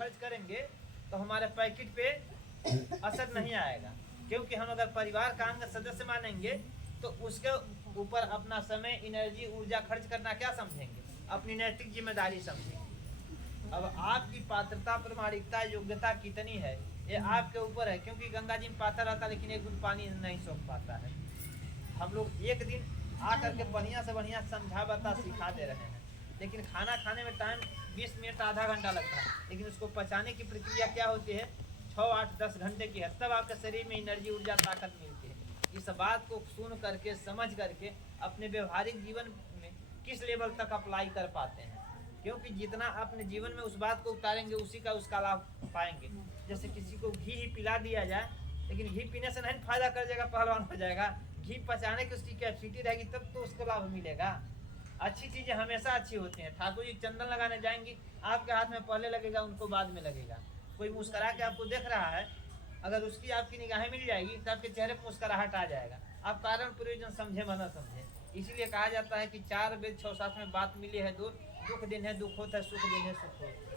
खर्च करेंगे तो हमारे पैकेट पे असर नहीं आएगा, क्योंकि हम अगर परिवार का अंग सदस्य मानेंगे तो उसके ऊपर अपना समय, एनर्जी, ऊर्जा खर्च करना क्या समझेंगे, अपनी नैतिक जिम्मेदारी समझेंगे। अब आपकी पात्रता, प्रामाणिकता, योग्यता कितनी है ये आपके ऊपर है, क्योंकि गंगा जी में पाथर रहता है लेकिन एक बूंद पानी नहीं सोख पाता है। हम लोग एक दिन आकर के बढ़िया से बढ़िया समझा बता सिखा दे रहे हैं, लेकिन खाना खाने में टाइम 20 मिनट आधा घंटा लगता है, लेकिन उसको पचाने की प्रक्रिया क्या होती है 6, 8, 10 घंटे की है, तब आपके शरीर में एनर्जी, ऊर्जा, ताकत मिलती है। इस बात को सुन करके, समझ करके अपने व्यवहारिक जीवन में किस लेवल तक अप्लाई कर पाते हैं, क्योंकि जितना अपने जीवन में उस बात को उतारेंगे उसी का उसका लाभ पाएंगे। जैसे किसी को घी ही पिला दिया जाए, लेकिन घी पीने से नहीं फायदा कर जाएगा, पहलवान हो जाएगा, घी पचाने की उसकी कैपेसिटी रहेगी तब तो उसको लाभ मिलेगा। अच्छी चीजें हमेशा अच्छी होती हैं। ठाकुर जी चंदन लगाने जाएंगी, आपके हाथ में पहले लगेगा, उनको बाद में लगेगा। कोई मुस्कुरा के आपको देख रहा है, अगर उसकी आपकी निगाहें मिल जाएगी तो आपके चेहरे पर मुस्कुराहट आ जाएगा। आप कारण प्रयोजन समझे मना समझे। इसीलिए कहा जाता है कि 4 वेद 6 शास्त्र में बात मिली है दो, दुख दिन है दुख होता है, सुख दिन है सुख होता है।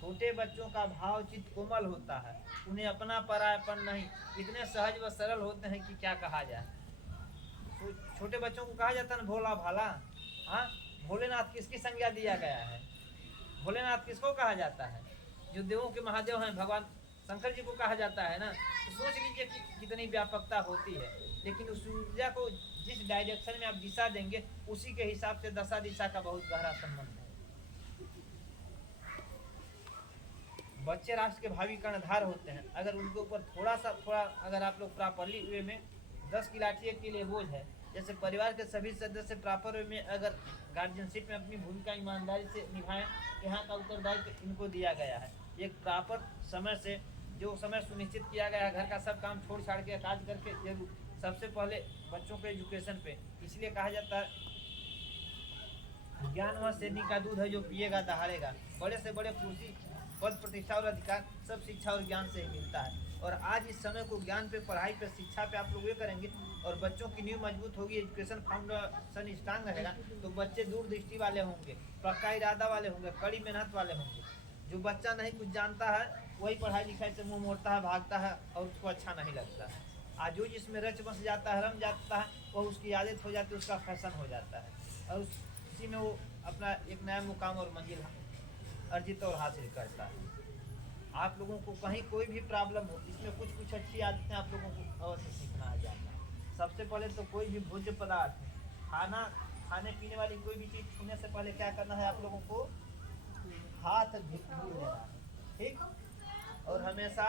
छोटे बच्चों का भाव चित्त कोमल होता है, उन्हें अपना परायपन नहीं, इतने सहज व सरल होते हैं कि क्या कहा जाए। तो छोटे बच्चों को कहा जाता है ना भोला भाला। हाँ, भोलेनाथ किसकी संज्ञा दिया गया है? भोलेनाथ किसको कहा जाता है? जो देवों के महादेव हैं, भगवान शंकर जी को कहा जाता है ना। तो सोच लीजिए कि कितनी व्यापकता होती है, लेकिन उस ऊर्जा को जिस डायरेक्शन में आप दिशा देंगे उसी के हिसाब से दशा दिशा का बहुत गहरा संबंध है। बच्चे राष्ट्र के भावी कर्णधार होते हैं। अगर उनके ऊपर थोड़ा अगर आप लोग प्रॉपरली वे में 10 की लाठी एक के लिए बोझ है। जैसे परिवार के सभी सदस्य प्रॉपर वे में अगर गार्जियनशिप में अपनी भूमिका ईमानदारी से निभाएं, यहाँ का उत्तरदायित्व इनको दिया गया है। एक प्रॉपर समय से जो समय सुनिश्चित किया गया है, घर का सब काम छोड़ छाड़ के काज करके जरूर सबसे पहले बच्चों के एजुकेशन पे। इसलिए कहा जाता है ज्ञान व सेनी का दूध है जो पिएगा दहाड़ेगा। बड़े से बड़े कुर्सी, पद, प्रतिष्ठा और अधिकार सब शिक्षा और ज्ञान से ही मिलता है। और आज इस समय को ज्ञान पे, पढ़ाई पे, शिक्षा पे आप लोग ये करेंगे और बच्चों की नींव मजबूत होगी, एजुकेशन फाउंडेशन स्ट्रांग रहेगा, तो बच्चे दूरदृष्टि वाले होंगे, पक्का इरादा वाले होंगे, कड़ी मेहनत वाले होंगे। जो बच्चा नहीं कुछ जानता है वही पढ़ाई लिखाई से मुँह मोड़ता है, भागता है और उसको अच्छा नहीं लगता है। आज जो जिसमें रच बस जाता है, रम जाता है, वह उसकी आदत हो जाती है, उसका फैशन हो जाता है और उसी में वो अपना एक नया मुकाम और मंजिल अर्जित और हासिल करता है। आप लोगों को कहीं कोई भी प्रॉब्लम हो, इसमें कुछ अच्छी आदतें आप लोगों को अवश्य सीखना है जाना है। सबसे पहले तो कोई भी भोज्य पदार्थ, खाने पीने वाली कोई भी चीज़ छूने से पहले क्या करना है, आप लोगों को हाथ धो लेना है, ठीक। और हमेशा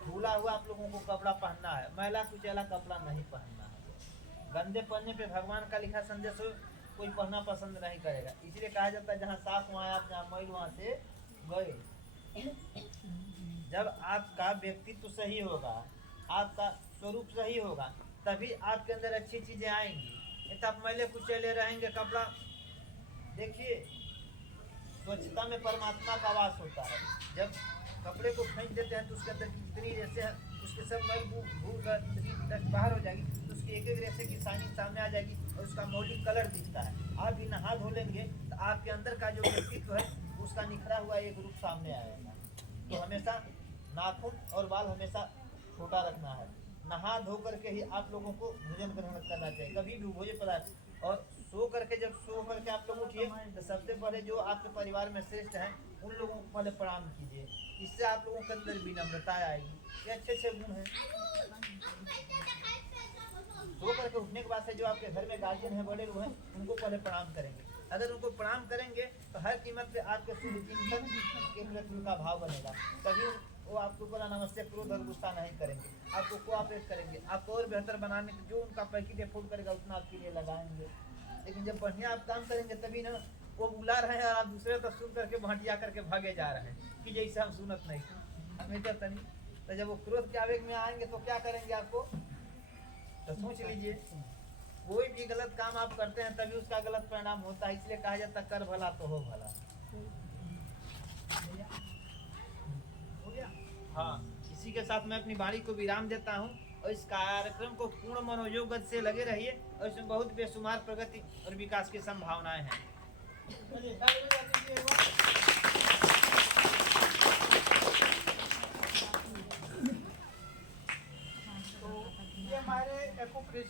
धुला हुआ आप लोगों को कपड़ा पहनना है, मैला कुचैला कपड़ा नहीं पहनना है। गंदे पहनने पे भगवान का लिखा संदेश हो कोई पहनना पसंद नहीं करेगा। इसलिए कहा जाता है जहाँ साफ वहाँ आप, जहाँ मैल वहाँ से गए। जब आपका व्यक्तित्व सही होगा, आपका स्वरूप सही होगा, तभी आपके अंदर अच्छी चीजें आएंगी। नहीं तो आप मैले कुचैले रहेंगे, कपड़ा देखिए, स्वच्छता में परमात्मा का वास होता है। जब कपड़े को फेंक देते हैं तो उसके अंदर की जितनी रेसे हैं उसके सब मैल भूल कर बाहर हो जाएगी, तो उसकी एक एक रेसे की शाइनिंग सामने आ जाएगी और उसका मौलिक कलर दिखता है। आप भी नहा धो लेंगे तो आपके अंदर का जो व्यक्तित्व है उसका निखरा हुआ एक रूप सामने आएगा। तो हमेशा नाखून और बाल हमेशा छोटा रखना है। नहा धो करके ही आप लोगों को भोजन ग्रहण करना चाहिए, कभी भी भोजन पदार्थ। और सो करके आप लोग उठिए तो सबसे पहले जो आपके परिवार में श्रेष्ठ हैं उन लोगों को पहले प्रणाम कीजिए। इससे आप लोगों के अंदर विनम्रता आएगी। ये अच्छे गुण हैं। सो करके उठने के बाद से जो आपके घर में गार्जियन है, बड़े लोग हैं, उनको पहले प्रणाम करेंगे। अगर उनको प्रणाम करेंगे तो हर कीमत पे आपके शुभ चिंतन के प्रति उनका भाव बनेगा, तभी वो आपके ऊपर अनावश्यक क्रोध और गुस्सा नहीं करेंगे, आपको कोऑपरेट करेंगे, आपको और बेहतर बनाने के जो उनका पैकेट एफोर्ड करेगा उतना आपके लिए लगाएंगे। लेकिन जब बढ़िया आप काम करेंगे तभी ना वो बुला रहे हैं और आप दूसरे तक सुन करके भटिया करके भागे जा रहे हैं कि जैसे हम सुनत नहीं हमेशा तनी। तो जब वो क्रोध के आवेग में आएंगे तो क्या करेंगे आपको, तो सोच लीजिए। कोई भी गलत काम आप करते हैं तभी उसका गलत परिणाम होता है। इसलिए कहा जाता है कर भला तो हो भला। हाँ, इसी के साथ मैं अपनी वाणी को विराम देता हूँ और इस कार्यक्रम को पूर्ण मनोयोग से लगे रहिए और इसमें बहुत बेशुमार प्रगति और विकास की संभावनाएं हैं। ये हमारे एक्यूप्रेशर